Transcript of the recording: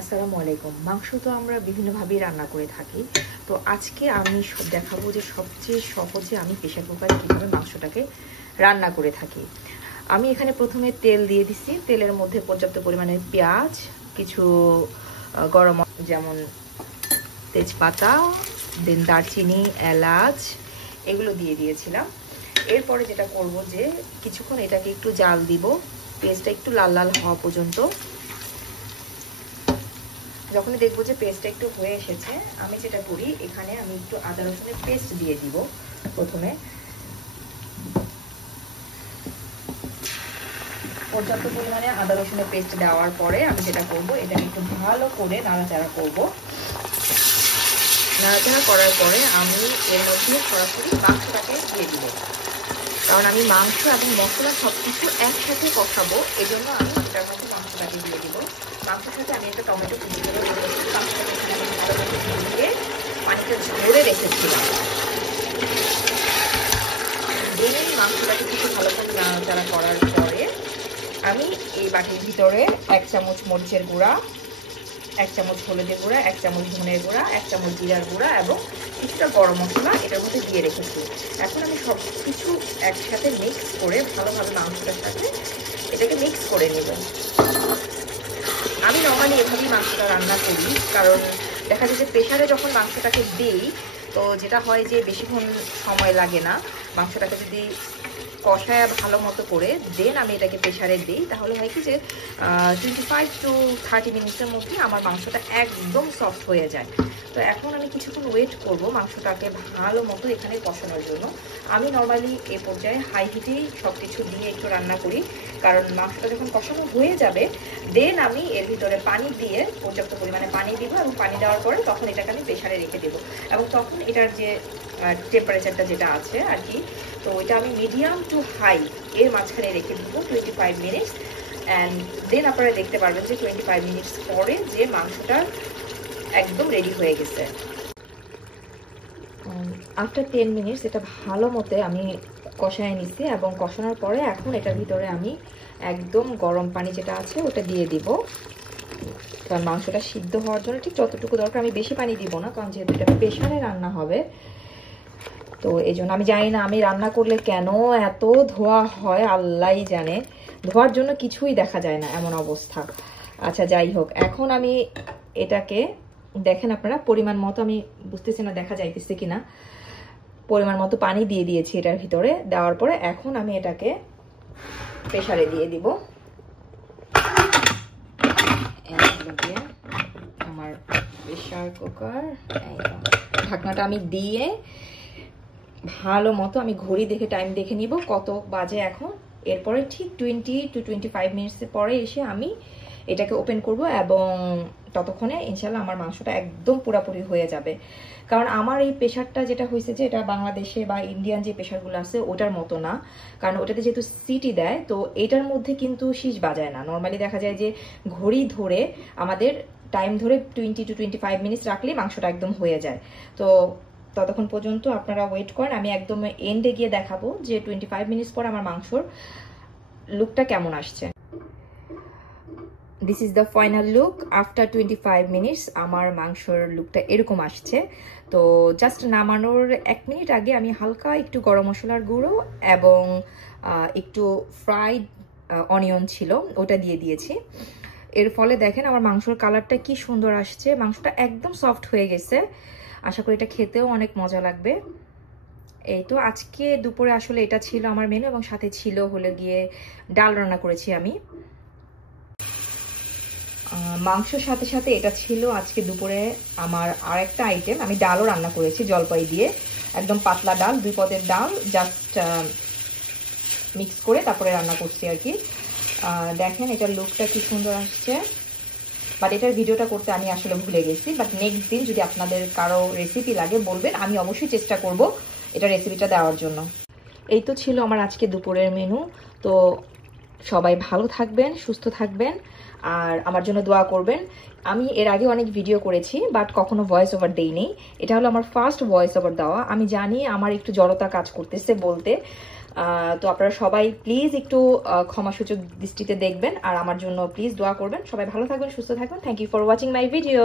আসসালামু আলাইকুম। মাংস তো আমরা বিভিন্নভাবেই রান্না করে থাকি। তো আজকে আমি দেখাবো যে সবচেয়ে সহজে আমি প্রেসার কুকারে কীভাবে মাংসটাকে রান্না করে থাকি। আমি এখানে প্রথমে তেল দিয়ে দিছি। তেলের মধ্যে পর্যাপ্ত পরিমাণে পেঁয়াজ, কিছু গরম যেমন তেজপাতা, দেন দারচিনি, এলাচ এগুলো দিয়ে দিয়েছিলাম। এরপরে যেটা করব যে কিছুক্ষণ এটাকে একটু জাল দিব, পেঁয়াজটা একটু লাল লাল হওয়া পর্যন্ত। যখনই দেখবো যে পেস্টটা একটু হয়ে এসেছে, আমি যেটা করি এখানে আমি একটু আদা রসুনের পেস্ট দিয়ে দিব। প্রথমে পর্যাপ্ত পরিমাণে আদা রসুনের পেস্ট দেওয়ার পরে আমি যেটা করব এটাকে একটু ভালো করে নাড়াচাড়া করব। নাড়াচাড়া করার পরে আমি এর মধ্যে সরাসরি মাংসটাকে দিয়ে দিব, কারণ আমি মাংস এবং মশলা সবকিছু একসাথে কষাবো, এই জন্য আমি এটার মধ্যে মাংসটাকে দিয়ে দিব। মাংসের সাথে আমি একটা টমেটো কুচি করে মাংসটাকে আমি ভালো করে দিয়ে পানিটা ঝরে রেখেছিলাম। দিয়ে মাংসটাকে কিছু ভালো করে নাড়াচাড়া করার পরে আমি এই বাটির ভিতরে 1 চামচ মরিচের গুঁড়া, 1 চামচ হলুদের গুঁড়া, 1 চামচ ধনের গুঁড়া, 1 চামচ জিরার গুঁড়া এবং কিছুটা গরম মশলা এটার মধ্যে দিয়ে রেখেছি। এখন আমি সব কিছু একসাথে মিক্স করে ভালোভাবে মাংসটার সাথে এটাকে মিক্স করে নেব। আমি নর্মালি এভাবেই মাংসটা রান্না করি, কারণ দেখা যায় যে প্রেশারে যখন মাংসটাকে দিই তো যেটা হয় যে বেশিক্ষণ সময় লাগে না। মাংসটাকে যদি কষায় ভালো মতো করে দেন আমি এটাকে প্রেশারে দিই, তাহলে হয় কি যে 25 to 30 মিনিটের মধ্যে আমার মাংসটা একদম সফট হয়ে যায়। তো এখন আমি কিছুক্ষণ ওয়েট করব মাংসটাকে ভালো মতো এখানে কষানোর জন্য। আমি নর্মালি এই পর্যায়ে হাই হিটেই সব কিছু দিয়ে একটু রান্না করি, কারণ মাংসটা যখন কষানো হয়ে যাবে দেন আমি এর ভিতরে পানি দিয়ে পর্যাপ্ত পরিমাণে পানি দিব, এবং পানি দেওয়ার পরে তখন এটাকে আমি প্রেশারে রেখে দেবো। এবং তখন এটার যে টেম্পারেচারটা যেটা আছে আর কি, তো ওইটা আমি মিডিয়াম টু হাই এর মাঝখানে রেখে দেবো 25 মিনিটস। অ্যান্ড দেন আপনারা দেখতে পারবেন যে 25 মিনিটস পরে যে মাংসটা একদম রেডি হয়ে গেছে। আফটার 10 মিনিটস এটা ভালো মতো আমি কষায় নিছি, এবং কষানোর পরে এখন এটার ভিতরে আমি একদম গরম পানি যেটা আছে ওটা দিয়ে দিব, কারণ মাংসটা সিদ্ধ হওয়ার জন্য ঠিক যতটুকু দরকার। আমি বেশি পানি দিব না, কারণ যেহেতু এটা প্রেশারে রান্না হবে। তো এই জন্য আমি জানি না আমি রান্না করলে কেন এত ধোয়া হয়, আল্লাহই জানে। ধোয়ার জন্য কিছুই দেখা যায় না, এমন অবস্থা। আচ্ছা যাই হোক, এখন আমি এটাকে দেখেন আপনারা পরিমাণ মতো, আমি বুঝতেছি না দেখা যাইতেছে কিনা, পরিমাণ মতো পানি দিয়ে দিয়েছি এটার ভিতরে। দেওয়ার পরে এখন আমি এটাকে প্রেসারে দিয়ে দিব। আমার প্রেসার কুকার ঢাকনাটা আমি দিয়ে ভালো মতো আমি ঘড়ি দেখে টাইম দেখে নিব কত বাজে এখন। এরপরে ঠিক 20 to 25 মিনিটসের পরে এসে আমি এটাকে ওপেন করব, এবং ততক্ষণে ইনশাল্লাহ আমার মাংসটা একদম পুরোপুরি হয়ে যাবে। কারণ আমার এই প্রেশারটা যেটা হয়েছে যে এটা বাংলাদেশে বা ইন্ডিয়ান যে প্রেশারগুলো আছে ওটার মতো না, কারণ ওটাতে যেহেতু সিটি দেয় তো এটার মধ্যে কিন্তু শীষ বাজায় না। নর্মালি দেখা যায় যে ঘড়ি ধরে আমাদের টাইম ধরে 20 to 25 মিনিটস রাখলে মাংসটা একদম হয়ে যায়। তো ততক্ষণ পর্যন্ত আপনারা ওয়েট করেন, আমি একদম এন্ডে গিয়ে দেখাবো যে 25 মিনিটস পর আমার মাংসর লুকটা কেমন আসছে। This is the final look after 25 minutes. আমার মাংসর লুকটা এরকম আসছে। তো জাস্ট নামানোর 1 মিনিট আগে আমি হালকা একটু গরম মশলার গুঁড়ো এবং একটু ফ্রাইড অনিয়ন ছিল ওটা দিয়ে দিয়েছি। এর ফলে দেখেন আমার মাংসর কালারটা কি সুন্দর আসছে, মাংসটা একদম সফট হয়ে গেছে। আশা করি এটা খেতেও অনেক মজা লাগবে। এই তো আজকে দুপুরে আসলে এটা ছিল আমার মেনু, এবং সাথে ছিল হলে গিয়ে ডাল রান্না করেছি আমি। মাংসর সাথে সাথে এটা ছিল আজকে দুপুরে আমার আরেকটা আইটেম। আমি ডালও রান্না করেছি জলপাই দিয়ে, একদম পাতলা ডাল, 2 পদের ডাল জাস্ট মিক্স করে তারপরে রান্না করছি আর কি। দেখেন এটার লুকটা কি সুন্দর আসছে, বাট এটার ভিডিওটা করতে আমি আসলে ভুলে গেছি। বাট নেক্সট দিন যদি আপনাদের কারো রেসিপি লাগে বলবেন, আমি অবশ্যই চেষ্টা করব এটা রেসিপিটা দেওয়ার জন্য। এই তো ছিল আমার আজকে দুপুরের মেনু। তো সবাই ভালো থাকবেন, সুস্থ থাকবেন, আর আমার জন্য দোয়া করবেন। আমি এর আগে অনেক ভিডিও করেছি বাট কখনো ভয়েস ওভার দেইনি, এটা হলো আমার ফার্স্ট ভয়েস ওভার দেওয়া। আমি জানি আমার একটু জড়তা কাজ করতেছে বলতে, তো আপনারা সবাই প্লিজ একটু ক্ষমাসূচক দৃষ্টিতে দেখবেন আর আমার জন্য প্লিজ দোয়া করবেন। সবাই ভালো থাকবেন, সুস্থ থাকবেন। Thank you for watching my video.